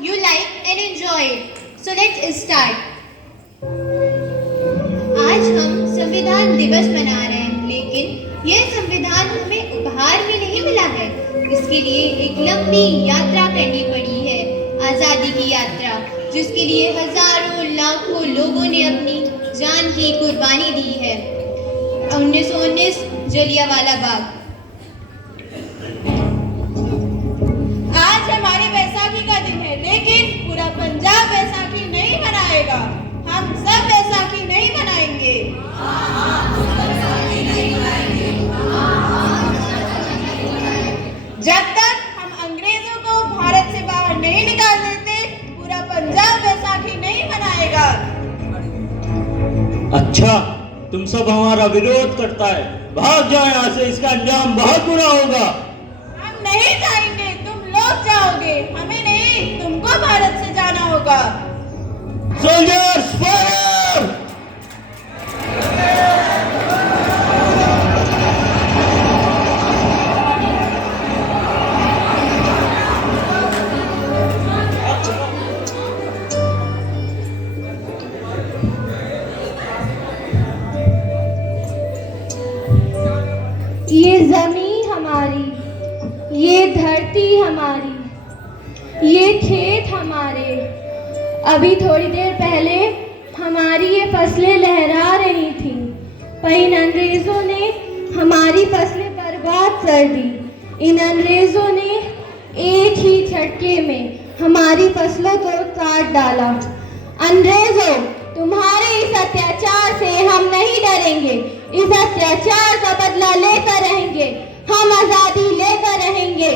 you like and enjoy it. So let's start. आज हम संविधान दिवस मना रहे हैं, लेकिन यह संविधान हमें उपहार में नहीं मिला है। इसके लिए एक लंबी यात्रा करनी पड़ी है, आज़ादी की यात्रा, जिसके लिए हजारों लाखों लोगों ने अपनी जान की कुर्बानी दी है। 1919 जलियांवाला बाग। आज हमारी बैसाखी का दिन है, लेकिन पूरा पंजाब बैसाखी नहीं मनाएगा। हम सब बैसाखी नहीं मनाएंगे। जब तक हम अंग्रेजों को भारत से बाहर नहीं निकाल देते, पूरा पंजाब बैसाखी नहीं मनाएगा। अच्छा, तुम सब हमारा विरोध करता है, भाग जाओ यहाँ से, इसका अंजाम बहुत बुरा होगा। हम नहीं जाएंगे, तुम लोग जाओगे, हमें नहीं, तुमको भारत से जाना होगा। Soldiers fire! ये जमीन हमारी, ये धरती हमारी, ये खेत हमारे। अभी थोड़ी देर पहले हमारी ये फसलें लहरा रही थीं, पर इन अंग्रेजों ने हमारी फसलें बर्बाद कर दी। इन अंग्रेजों ने एक ही झटके में हमारी फसलों को काट डाला। अंग्रेजों, तुम्हारे इस अत्याचार से हम नहीं डरेंगे। इस अत्याचार का बदला लेकर रहेंगे, हम आजादी लेकर रहेंगे।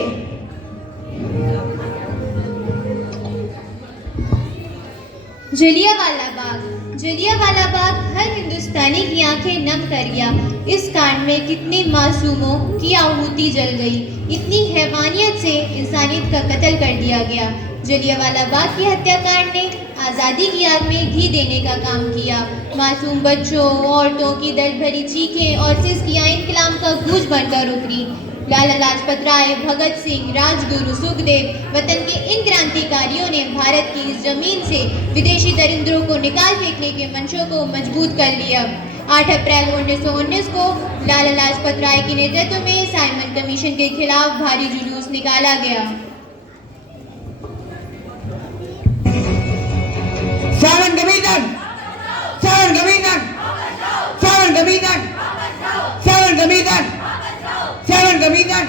जलियांवाला बाग। जलियांवाला बाग हर हिंदुस्तानी की आंखें नम कर गया। इस कांड में कितने मासूमों की आहुति जल गई। इतनी हैवानियत से इंसानियत का कत्ल कर दिया गया। जलियांवाला बाग की हत्याकांड ने आज़ादी की आग में घी देने का काम किया। मासूम बच्चों, औरतों की दर्द भरी चीखें और सिसकियां इनकलाब का गूंज बनकर उतरी। लाला लाजपत राय, भगत सिंह, राजगुरु, सुखदेव, वतन के इन क्रांतिकारियों ने भारत की इस जमीन से विदेशी दरिंदरों को निकाल फेंकने के मंशों को मजबूत कर लिया। 8 अप्रैल 1919 को लाला लाजपत राय के नेतृत्व में साइमन कमीशन के खिलाफ भारी जुलूस निकाला गया। Simon commission! Simon commission! Simon commission! Simon commission! Simon commission!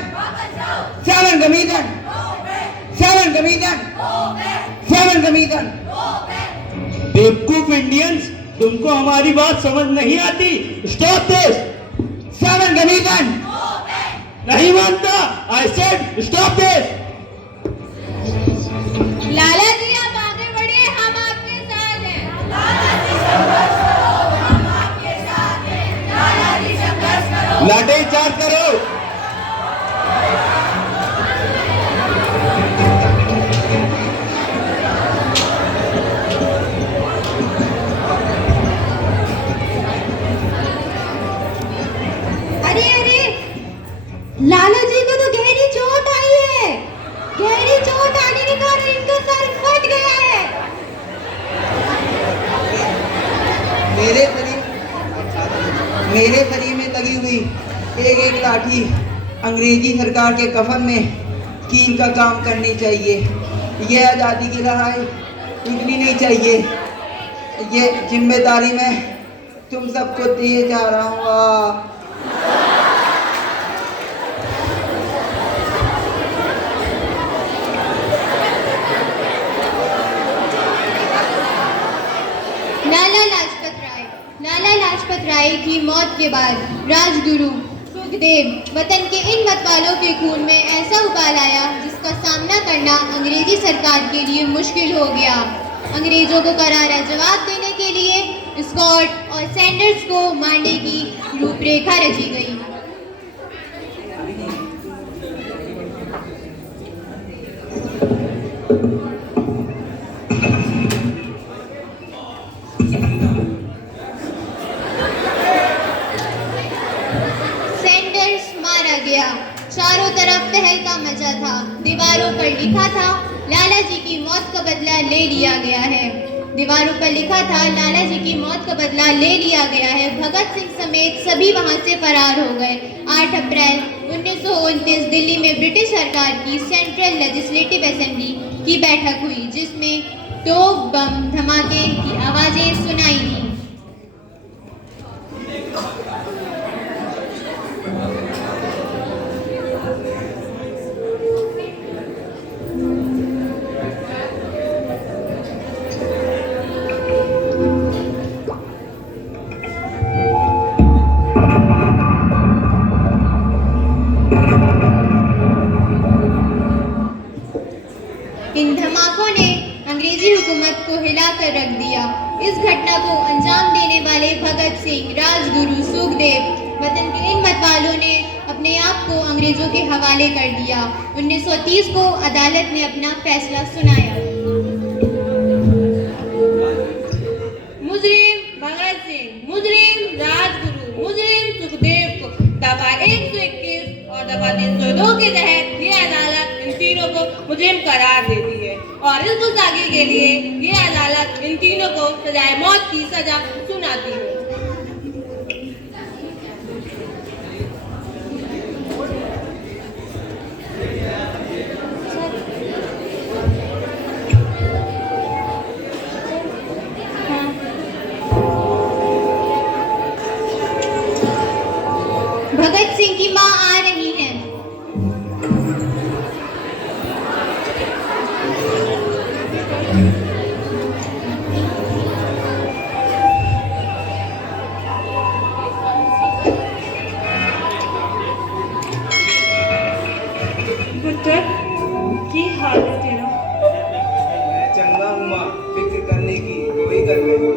Simon commission! Simon commission! Simon commission! बेवकूफ इंडियंस, तुमको हमारी बात समझ नहीं आती। Stop this! Simon commission! नहीं मानता। I said stop this. Lala ji, आप आगे बढ़े, हम आपके साथ हैं। लाठी चार्ज करो। अरे अरे, लाला जी को तो गहरी चोट आई है। गहरी चोट आने के कारण इनका सर फट गया है। मेरे शरीर में लगी हुई एक एक लाठी अंग्रेजी सरकार के कफन में कील का काम करनी चाहिए। ये आज़ादी की लड़ाई रुकनी नहीं चाहिए। ये जिम्मेदारी मैं तुम सबको दिए जा रहा हूँ। लाला लाजपत राय की मौत के बाद राजगुरु, सुखदेव, वतन के इन मतवालों के खून में ऐसा उबाल आया जिसका सामना करना अंग्रेजी सरकार के लिए मुश्किल हो गया। अंग्रेजों को करारा जवाब देने के लिए स्कॉट और सैंडर्स को मारने की रूपरेखा रची गई। चारों तरफ तहलका मचा था। दीवारों पर लिखा था, लाला जी की मौत का बदला ले लिया गया है। दीवारों पर लिखा था, लाला जी की मौत का बदला ले लिया गया है। भगत सिंह समेत सभी वहां से फरार हो गए। 8 अप्रैल 1929 दिल्ली में ब्रिटिश सरकार की सेंट्रल लेजिस्लेटिव असेंबली की बैठक हुई, जिसमें तोप बम धमाके की आवाजें सुनाई दी। इन धमाकों ने अंग्रेजी हुकूमत को हिलाकर रख दिया। इस घटना को अंजाम देने वाले भगत सिंह, राजगुरु, सुखदेव, वतन के इन मतवालों ने अपने आप को अंग्रेजों के हवाले कर दिया। 1930 को अदालत ने अपना फैसला सुनाया। मुजरिम भगत सिंह, मुजरिम राजगुरु, मुजरिम सुखदेव को दफा 121 और दफा 302 के तहत ये अदालत इन तीनों को मुजरिम करार देती है और इस गुस्ताखी के लिए ये अदालत इन तीनों को सजाए मौत की सजा सुनाती है। भगत सिंह की मां आ रही हैं। पुत्र, की हाल है तेरा? मैं चंगा हूँ माँ, फिक्र करने की कोई गल नहीं।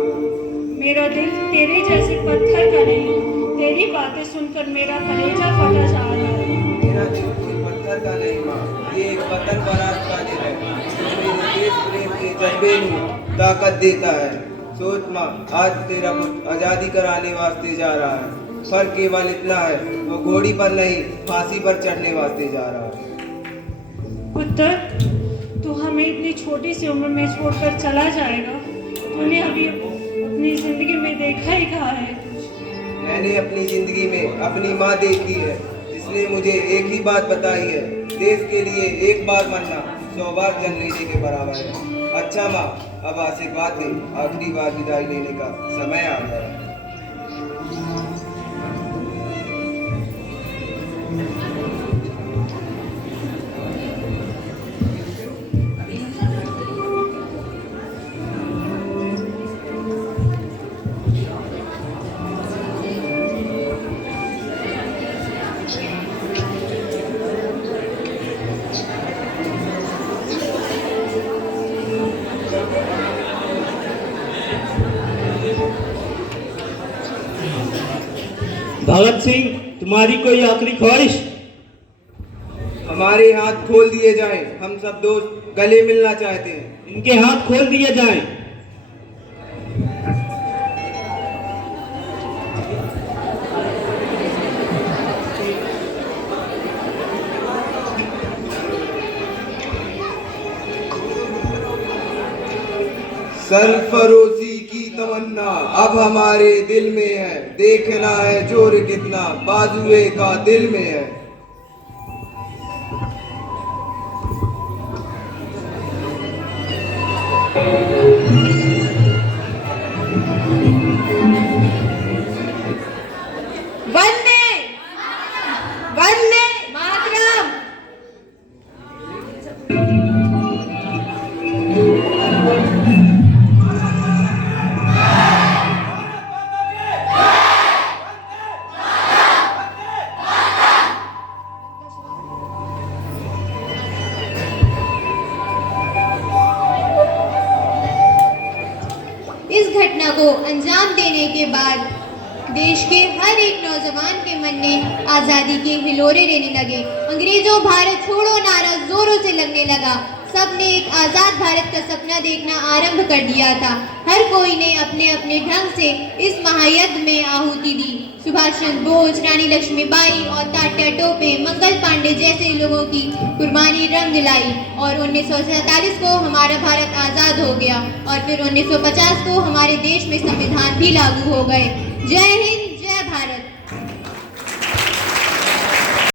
मेरा दिल तेरे जैसे पत्थर का नहीं, तेरी बातें सुनकर मेरा कलेजा फटा जा रहा है। मेरा दिल कोई पत्थर का नहीं माँ, ये एक वतन परास्त का दिल है, जो मेरे देश प्रेम के जज्बे में ताकत देता है। सोच माँ, आज तेरा पुत्र आज़ादी कराने वास्ते जा रहा है। फर्क केवल इतना है, वो घोड़ी पर नहीं फांसी पर चढ़ने वास्ते जा रहा है। पुत्र, तू हमें इतनी छोटी सी उम्र में छोड़कर चला जाएगा। तूने अभी अपनी जिंदगी में देखा ही कहा है कुछ? मैंने अपनी जिंदगी में अपनी माँ देखी है, जिसने मुझे एक ही बात बताई है, देश के लिए एक बार मरना 100 बार जन लेने के बराबर है। अच्छा माँ, अब आशीर्वाद दे, आखिरी बार विदाई लेने का समय आ गया है। भगत सिंह, तुम्हारी कोई आखिरी ख्वाहिश? हमारे हाथ खोल दिए जाएं, हम सब दोस्त गले मिलना चाहते हैं। इनके हाथ खोल दिए जाएं। सरफरोशी की तमन्ना अब हमारे दिल में है, देखना है जोर कितना बाजुए का दिल में है। वंदे वंदे मातरम। इस घटना को अंजाम देने के बाद देश के हर एक नौजवान के मन में आज़ादी के हिलोरे लेने लगे। अंग्रेजों भारत छोड़ो नारा जोरों से लगने लगा। सबने एक आज़ाद भारत का सपना देखना आरंभ कर दिया था। हर कोई ने अपने अपने ढंग से इस महायज्ञ में आहुति दी। सुभाष चंद्र बोस, रानी लक्ष्मीबाई और तात्या टोपे, मंगल पांडे जैसे लोगों की कुर्बानी रंग लाई और 1947 को हमारा भारत आज़ाद हो गया और फिर 1950 को हमारे देश में संविधान भी लागू हो गए। जय हिंद,